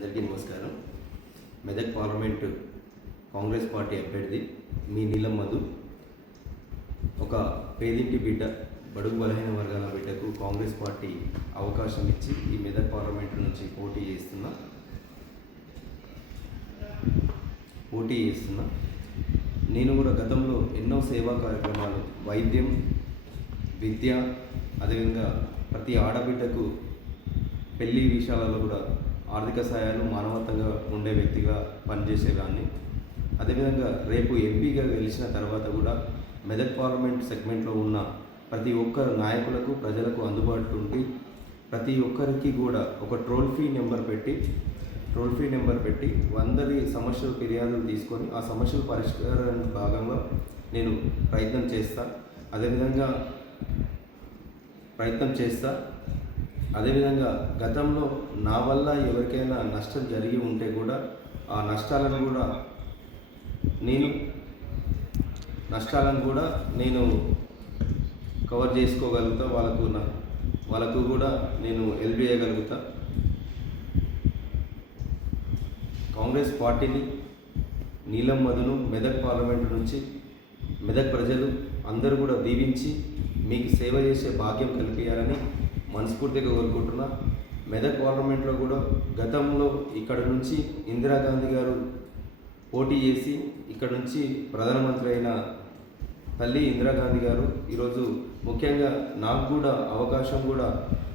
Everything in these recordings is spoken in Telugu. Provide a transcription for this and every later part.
అందరికీ నమస్కారం. మెదక్ పార్లమెంటు కాంగ్రెస్ పార్టీ అభ్యర్థి మీ నీలం మధు. ఒక పేదింటి బిడ్డ, బడుగు బలహీన వర్గాల బిడ్డకు కాంగ్రెస్ పార్టీ అవకాశం ఇచ్చి ఈ మెదక్ పార్లమెంటు నుంచి పోటీ చేస్తున్నా. నేను కూడా గతంలో ఎన్నో సేవా కార్యక్రమాలు, వైద్యం, విద్య, అదేవిధంగా ప్రతి ఆడబిడ్డకు పెళ్లి విషయాలలో కూడా ఆర్థిక సహాయాలు మానవత్వంగా ఉండే వ్యక్తిగా పనిచేసేదాన్ని. అదేవిధంగా రేపు ఎంపీగా గెలిచిన తర్వాత కూడా మెదక్ పార్లమెంట్ సెగ్మెంట్లో ఉన్న ప్రతి ఒక్కరు నాయకులకు, ప్రజలకు అందుబాటులో ఉండి ప్రతి ఒక్కరికి కూడా ఒక టోల్ ఫ్రీ నెంబర్ పెట్టి అందరి సమస్యలు, ఫిర్యాదులు తీసుకొని ఆ సమస్యల పరిష్కారానికి భాగంగా నేను ప్రయత్నం చేస్తా. అదేవిధంగా గతంలో నా వల్ల ఎవరికైనా నష్టం జరిగి ఉంటే కూడా ఆ నష్టాలను కూడా నేను కవర్ చేసుకోగలుగుతా. వాళ్ళకు కూడా నేను హెల్ప్ చేయగలుగుతా. కాంగ్రెస్ పార్టీని, నీలం మధును మెదక్ పార్లమెంటు నుంచి మెదక్ ప్రజలు అందరూ కూడా దీవించి మీకు సేవ చేసే భాగ్యం కల్పించాలని మనస్ఫూర్తిగా కోరుకుంటున్నా. మెదక్ పార్లమెంట్లో కూడా గతంలో ఇక్కడ నుంచి ఇందిరాగాంధీ గారు పోటీ చేసి ఇక్కడ నుంచి ప్రధానమంత్రి అయిన తల్లి ఇందిరాగాంధీ గారు ఈరోజు ముఖ్యంగా నాకు కూడా అవకాశం కూడా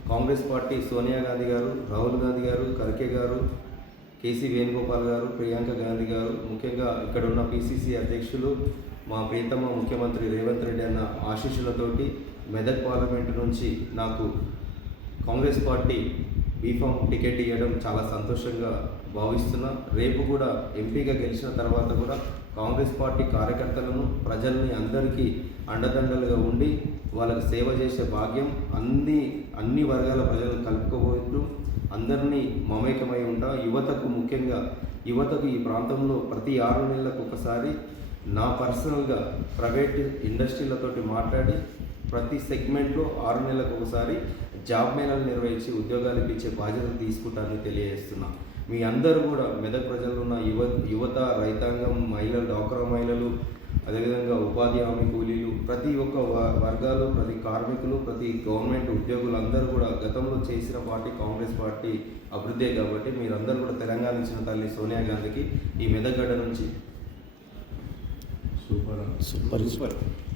కాంగ్రెస్ పార్టీ సోనియా గాంధీ గారు, రాహుల్ గాంధీ గారు, ఖర్గే గారు, కేసీ వేణుగోపాల్ గారు, ప్రియాంక గాంధీ గారు, ముఖ్యంగా ఇక్కడ ఉన్న పిసిసి అధ్యక్షులు మా ప్రియతమ ముఖ్యమంత్రి రేవంత్ రెడ్డి అన్న ఆశీస్సులతోటి మెదక్ పార్లమెంటు నుంచి నాకు కాంగ్రెస్ పార్టీ బీఫామ్ టికెట్ ఇవ్వడం చాలా సంతోషంగా భావిస్తున్నా. రేపు కూడా ఎంపీగా గెలిచిన తర్వాత కూడా కాంగ్రెస్ పార్టీ కార్యకర్తలను, ప్రజల్ని అందరికీ అండదండలుగా ఉండి వాళ్ళకి సేవ చేసే భాగ్యం అన్ని వర్గాల ప్రజలను కలుపుకోబోతూ అందరినీ మమేకమై ఉంటా. యువతకు ఈ ప్రాంతంలో ప్రతి 6 నెలలకు ఒకసారి నా పర్సనల్గా ప్రైవేట్ ఇండస్ట్రీలతోటి మాట్లాడి ప్రతి సెగ్మెంట్లో 6 నెలలకు ఒకసారి జాబ్ మేళాలు నిర్వహించి ఉద్యోగాలు ఇచ్చే బాధ్యత తీసుకుంటానని తెలియజేస్తున్నా. మీ అందరూ కూడా మెదక్ ప్రజల్లో ఉన్న యువత, రైతాంగం, మహిళలు, డ్వాక్రా మహిళలు, అదేవిధంగా ఉపాధి హామీ కూలీలు, ప్రతి ఒక్క వర్గాలు, ప్రతి కార్మికులు, ప్రతి గవర్నమెంట్ ఉద్యోగులు అందరూ కూడా గతంలో చేసిన పార్టీ కాంగ్రెస్ పార్టీ అభివృద్ధే. కాబట్టి మీరందరూ కూడా తెలంగాణ ఇచ్చిన తల్లి సోనియా గాంధీకి ఈ మెదక్ గడ్డ నుంచి సూపర్